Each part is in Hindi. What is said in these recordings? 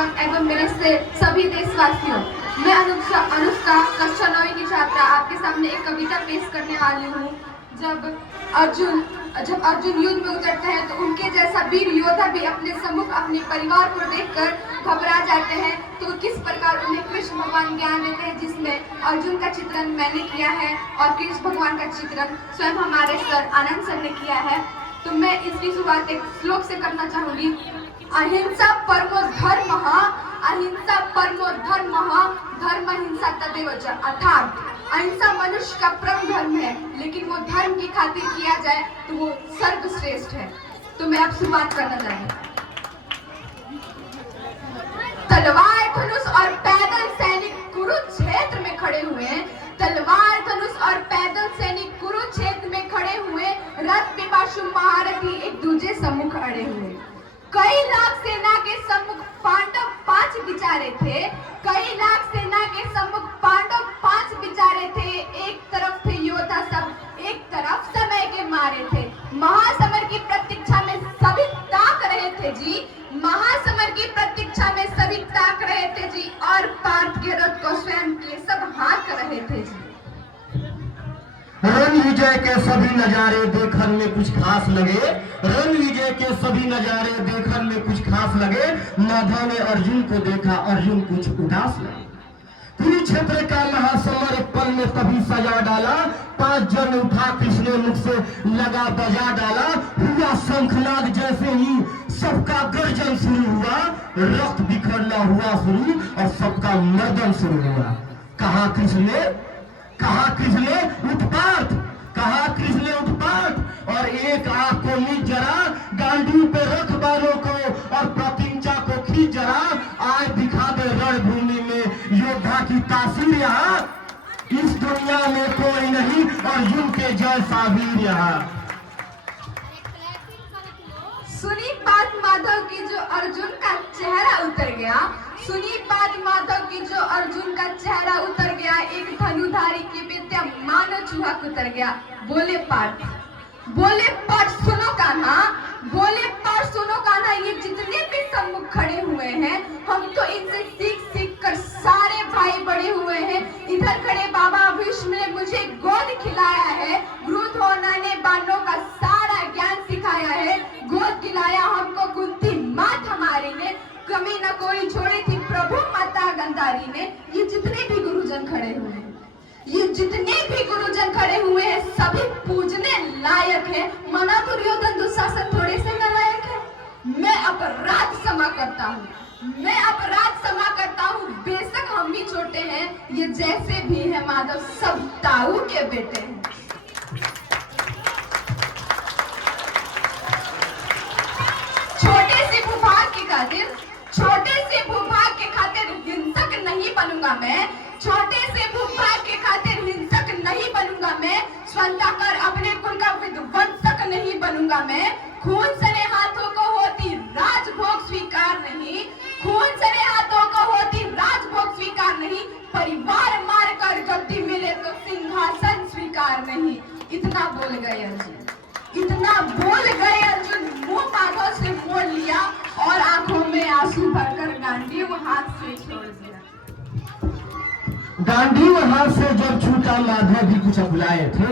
शुभकामनाएं एवं मेरे से सभी देशवासियों। मैं अनुष्का कक्षा 9वीं की छात्रा आपके सामने एक कविता पेश करने वाली हूँ। जब अर्जुन युद्ध में उतरते हैं तो उनके जैसा वीर योद्धा भी अपने सम्मुख अपने परिवार को देखकर घबरा जाते हैं। तो किस प्रकार उन्हें कृष्ण भगवान ज्ञान देते हैं, जिसमें अर्जुन का चित्रण मैंने किया है और कृष्ण भगवान का चित्रण स्वयं हमारे सर आनंद सर ने किया है। तो मैं इसकी शुरुआत एक श्लोक से करना चाहूंगी। अहिंसा परमो धर्मः, अहिंसा परमो धर्मः, धर्म हिंसा तदेव च। अर्थात अहिंसा मनुष्य का परम धर्म है, लेकिन वो धर्म की खातिर किया जाए तो वो सर्वश्रेष्ठ है। तो मैं अब शुरुआत करना चाहूंगी। तलवार धनुष और पैदल सैनिक कुरुक्षेत्र में खड़े हुए। तलवार धनुष और पैदल सैनिक कुरुक्षेत्र में खड़े हुए। रथ पिपासु महारथी एक दूजे सम्मुख अड़े हुए। कई लाख सेना के सम्मुख पांडव 5 बिचारे थे। कई लाख सेना के सम्मुख पांडव 5 बिचारे थे। एक तरफ थे योद्धा सब, एक तरफ समय के मारे थे। महासमर की प्रतीक्षा में सभी ताक रहे थे जी। महासमर की प्रतीक्षा में सभी ताक रहे थे जी। और पार्थ के रथ को स्वयं के सब हाँक रहे थे जी। रण विजय के सभी नजारे देखने में कुछ खास लगे। रण विजय के सभी नजारे देखने में कुछ खास लगे। माधव ने अर्जुन को देखा, अर्जुन कुछ उदास लगे। कुरुक्षेत्र का महासमर एक पल में तभी सजा डाला। 5 जन उठा कृष्ण ने मुख से लगा बजा डाला। हुआ शंखनाद जैसे ही सबका गर्जन शुरू हुआ। रक्त बिखरना हुआ शुरू और सबका मर्दन शुरू हुआ। कहा कृष्ण ने उत्पात, कहा कृष्ण ने उत्पात। और एक आंख को नीच जरा, गांडू पे रख बालों को और प्रतिंचा को खींच जरा। आज दिखा दे रणभूमि में योद्धा की तासीर। यहाँ इस दुनिया में कोई नहीं अर्जुन के जैसा वीर। यहाँ सुनी बात माधव की जो अर्जुन का चेहरा उतर गया। सुनी बात माधव की जो अर्जुन का चेहरा उतर गया। एक धनुधारी की विद्या मानो चूहा उतर गया। बोले पार्थ सुनो कान्हा, बोले पार्थ सुनो कान्हा। ये जितने भी सम्मुख खड़े हुए हैं, हम तो इनसे सीख कर सारे भाई बड़े हुए हैं। इधर खड़े बाबा भीष्म ने मुझे गोद खिलाया है। गुरुद्रोण ने बाणों का सारा ज्ञान सिखाया है। गोद खिलाया हमको कुंती मात हमारी ने, कमी न कोई छोड़ी थी प्रभु माता गंधारी ने। ये जितने भी गुरुजन खड़े हुए हैं, ये जितने भी गुरुजन खड़े हुए हैं, सभी पूजने लायक है। मना दुर्योधन दुशासन थोड़े से नालायक है। मैं अपराध क्षमा करता हूँ, मैं अपराध क्षमा करता हूँ। बेशक हम भी छोटे हैं, ये जैसे भी है माधव सब ताऊ के बेटे हैं। छोटे से भूभाग के खातिर, छोटे से भूभाग के खातिर हिंसक नहीं बनूंगा मैं। छोटे से भूभाग के खातिर हिंसक नहीं बनूंगा मैं। स्वतंत्र कर अपने कुल का विध्वंसक नहीं बनूंगा मैं। खून सने हाथों को होती राजभोग स्वीकार नहीं। खून सने हाथों को होती राजभोग स्वीकार नहीं। परिवार मार कर गद्दी मिले तो सिंहासन स्वीकार नहीं। इतना बोल गए अर्जुन, इतना बोल गए अर्जुन। मुंह माधव से मोड़ लिया और आंखों में आंसू भरकर गांडीव हाथ से छोड़ दिया। गांडीव हाथ से जब छूटा माधव भी कुछ अकुलाए थे।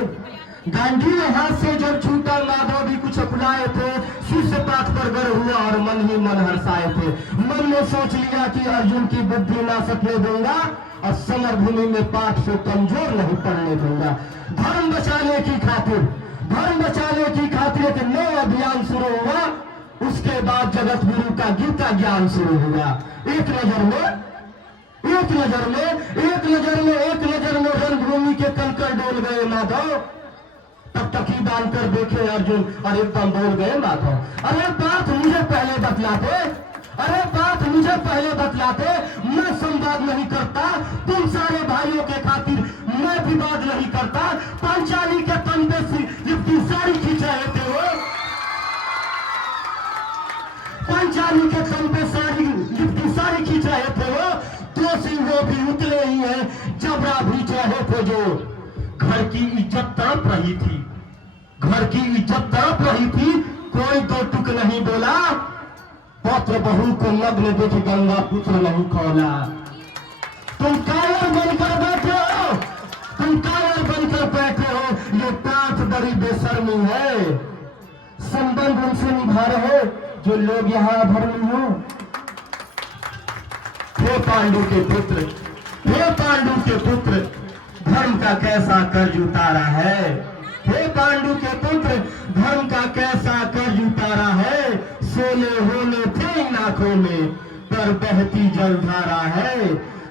गांडीव हाथ से जब छूटा माधव भी कुछ अकुलाए थे। शीर्ष पाठ पर गर्व हुआ और मन ही मन हर्षाए थे। मन में सोच लिया कि अर्जुन की बुद्धि ना सकने दूंगा और समर भूमि में पाठ से कमजोर नहीं पड़ने दूंगा। धर्म बचाने की खातिर एक नया अभियान शुरू हुआ। उसके बाद जगत गुरु का गीता ज्ञान शुरू हुआ। एक नजर में रणभूमि के कंकर डोल गए माधव। टकटकी बांध कर देखे अर्जुन और एकदम बोल गए माधव, अरे पार्थ मुझे पहले बतलाते। मैं संवाद नहीं करता तुम सारे भाइयों के खातिर, मैं विवाद नहीं करता। पांचाली के तन पे लिपटी साड़ी खींच रहे थे वो। पांचाली के तन पे लिपटी साड़ी खींच रहे थे वो। दोषी वो भी उतले ही हैं, जबरा भी चाहे थे जो। घर की इज्जत तड़प रही थी, कोई दो टुक नहीं बोला। पौत्र बहू को नग्न देख गंगा पुत्र नहीं खौला। तुम कायर बनकर बैठे हो, तुम कायर बनकर बैठे हो, ये पाठ बड़ी बेशर्मी है। संबंध उनसे निभा रहे जो लोग यहाँ धर्मी हो। हे पांडु के पुत्र, हे पांडु के पुत्र, धर्म का कैसा कर्ज उतारा है। हे पांडु के पुत्र, धर्म का कैसा कर्ज उतारा है। सोने होने थे इन आंखों में, पर बहती जलधारा है।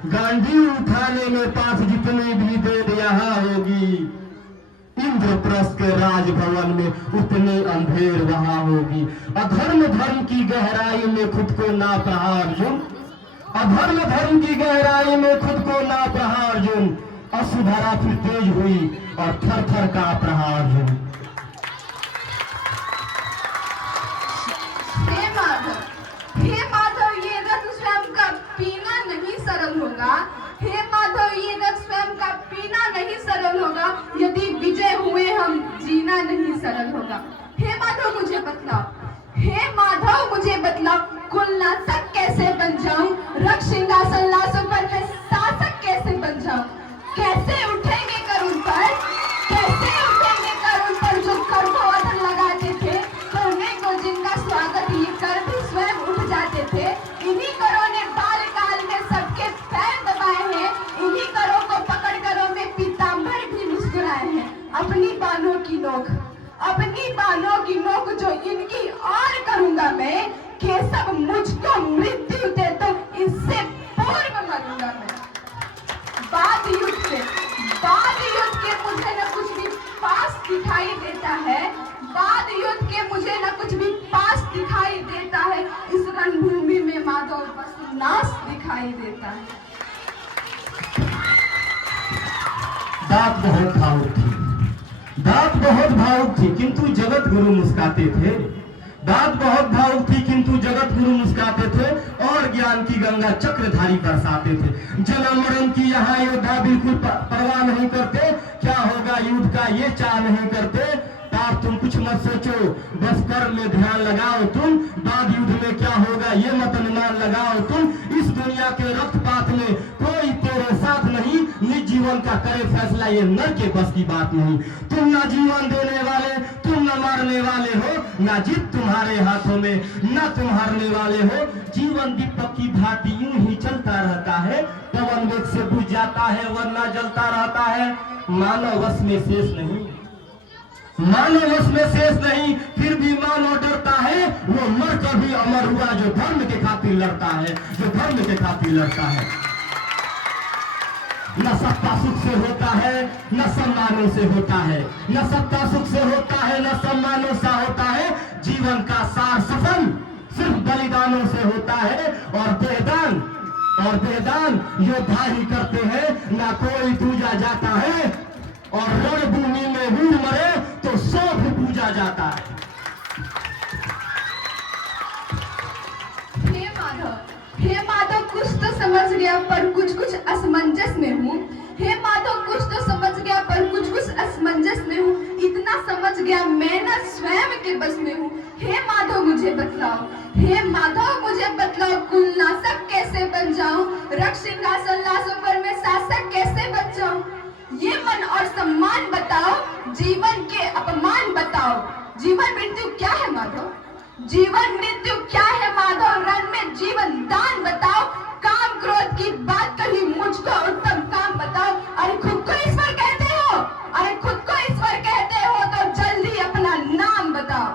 गांधी उठाने में पास जितनी भी देर यहाँ होगी, इंद्रप्रस्थ के राजभवन में उतने अंधेर वहां होगी। अधर्म धर्म की गहराई में खुद को नाप रहा अर्जुन, अधर्म धर्म की गहराई में खुद को नाप रहा अर्जुन। अशुधरा फिर तेज हुई और थर थर कांप रहा अर्जुन। हे माधव, ये रथ स्वयं का पीना नहीं सरल होगा। हे माधव, ये रथ स्वयं का पीना नहीं सरल होगा। यदि विजय हुए हम जीना नहीं सरल होगा। हे माधव मुझे बतलाओ, हे माधव मुझे बतलाओ, कुलनाशक कैसे बन जाऊं, रक्त सिंहासन लाशों पर मैं शासक कैसे बन जाऊं। कैसे उठेंगे करुण पर, कैसे उठेंगे करुण पर जो कर्मोधन लगाते थे, करने को जिनका स्वागत ये कर भी स्वयं उठ जाते थे। इन्हीं करों ने बालकाल में सबके पैर दबाए हैं, इन्हीं करों को पकड़ करों में पीताम्बर भी मुस्कुराए हैं। अपनी बालों की नोक, अपनी बालों की नोक जो इनकी और करूंगा मैं, केशव मुझको मृत्यु दे तो इससे पूर्व मरूंगा मैं। बाद युद्ध के मुझे न कुछ भी पास दिखाई देता है, बाद युद्ध के मुझे न कुछ भी पास दिखाई देता है। इस रणभूमि में माधव बस नाश दिखाई देता है। दात बहुत भावुक थी, दात बहुत भावुक थी, किंतु जगत गुरु मुस्काते थे। दात बहुत भावुक थी, किंतु जगत गुरु मुस्काते थे और ज्ञान की गंगा चक्रधारी बरसाते थे। जन्म मरण की यहाँ योद्धा बिल्कुल परवाह नहीं करते, क्या होगा युद्ध का ये चाह नहीं करते। पाप तुम कुछ मत सोचो, बस कर्म में ध्यान लगाओ तुम। बाद युद्ध में क्या होगा ये मत अनुमान लगाओ तुम। इस दुनिया के रक्तपात में कोई तेरे साथ नहीं, निज जीवन का करे फैसला ये नर के बस की बात नहीं। तुम ना जीवन देने वाले, तुम न मारने वाले हो, ना जीत तुम्हारे हाथों में, ना तुम हारने वाले हो। जीवन दीपक की भांति यूं ही चलता रहता है, पवन वेग से बुझ जाता है वरना जलता रहता है। मानव वश में शेष नहीं, मानव वश में शेष नहीं, फिर भी मानव डरता है। वो मर कर भी अमर हुआ जो धर्म के खातिर लड़ता है, जो धर्म के खातिर लड़ता है। न सत्ता सुख से होता है, न सम्मानों से होता है, न सत्ता सुख से होता है, न सम्मानों से होता है। जीवन का सार सफल सिर्फ बलिदानों से होता है। और देहदान योद्धा ही करते हैं, ना कोई दूजा जाता है। और रणभूमि में वीर मरे तो सौ भी पूजा जाता है। हे माधव कुछ तो समझ गया पर कुछ असमंजस में हूँ। हे माधव कुछ तो समझ गया पर कुछ असमंजस में हूँ। इतना समझ गया मैं न स्वयं के बस में हूँ। हे माधव मुझे बतलाओ, हे माधव मुझे बतलाओ, कुलनाशक कैसे बन जाऊं, रक्त सिंहासन लाशों पर मैं शासक कैसे बन जाऊं। ये मन और सम्मान बताओ, जीवन के अपमान बताओ। जीवन मृत्यु क्या है माधव, जीवन मृत्यु क्या है माधव। रण में जीवन दान बताओ। काम क्रोध की बात कही, मुझको उत्तम काम बताओ। अरे खुद को ईश्वर कहते हो, अरे खुद को ईश्वर कहते हो तो जल्दी अपना नाम बताओ।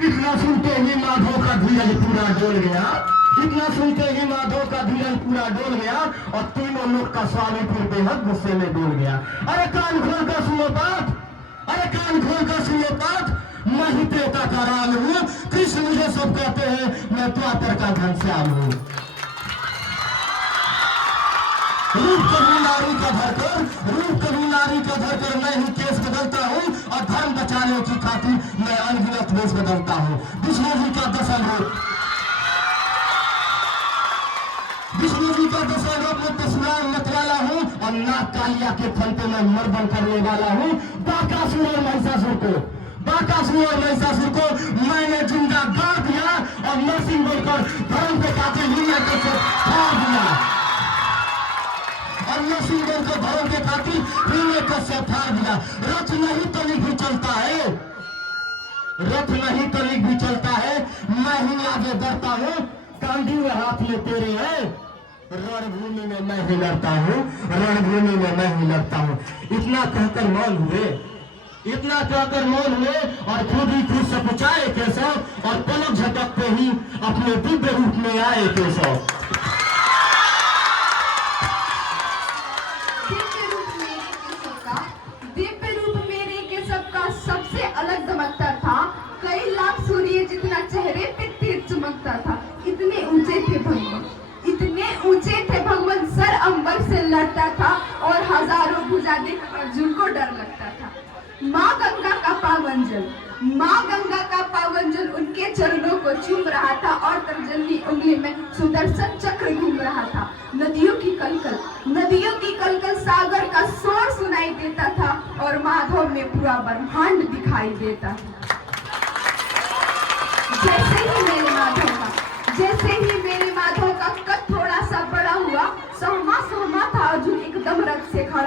इतना सुनते ही माधव का धीरज पूरा डोल गया, इतना सुनते ही माधव का धीरज पूरा डोल गया और तीनों लोग का स्वामी फिर बेहद गुस्से में डोल गया। अरे कान खोल कर सुनो पाठ, अरे कान खोल कर सुनो पाठ। मैं ही पिता का राम हूँ, कृष्ण मुझे सब कहते हैं, मैं द्वापर का घनश्याम हूँ। रूप कभी नारी का धरकर, रूप कभी नारी का धरकर मैं ही केस बदलता हूँ और धर्म बचाने की खातिर मैं अनगिनत वेश बदलता हूँ। विष्णु जी का दशम रूप, विष्णु जी का दशम रूप में परशुराम मतवाला हूँ और नाग कालिया के फन पे मैं मर्दन करने वाला हूँ। बाकासुर और महिषासुर को, बाकासुर और महिषासुर को मैंने जिंदा गाड़ दिया और नरसिंह बोलकर धर्म के खातिर हिरण्यकश्यप से फाड़ दिया। और नरसिंह बोलकर धर्म के खातिर हिरण्यकश्यप से फाड़ दिया। रथ नहीं तनिक भी चलता है, रथ नहीं तनिक भी चलता है, मैं ही आगे बढ़ता हूँ, गांधी हाथ में तेरे है, रणभूमि में मैं ही लड़ता हूँ, रणभूमि में मैं ही लड़ता हूँ। इतना कहकर मौन हुए, इतना कहकर मौन हुए और खुद ही खुद से पूछाए केशव और पलक झटकते ही अपने दिव्य रूप में आए केशव। दिव्य रूप मेरे केशव का सबसे अलग दमकता था। कई लाख सूर्य जितना चेहरे पे तेज चमकता था। इतने ऊंचे थे भगवान, इतने ऊंचे थे भगवान, सर अंबर से लड़ता था और हजारों भुजा देख अर्जुन को डर लगता था। माँ गंगा का पावन जल, माँ गंगा का पावन जल उनके चरणों को चूम रहा था और तर्जनी उंगली में सुदर्शन चक्र घूम रहा था। नदियों की कलकल सागर का शोर सुनाई देता था और माधव में पूरा ब्रह्मांड दिखाई देता था। जैसे ही मेरे माधव का, जैसे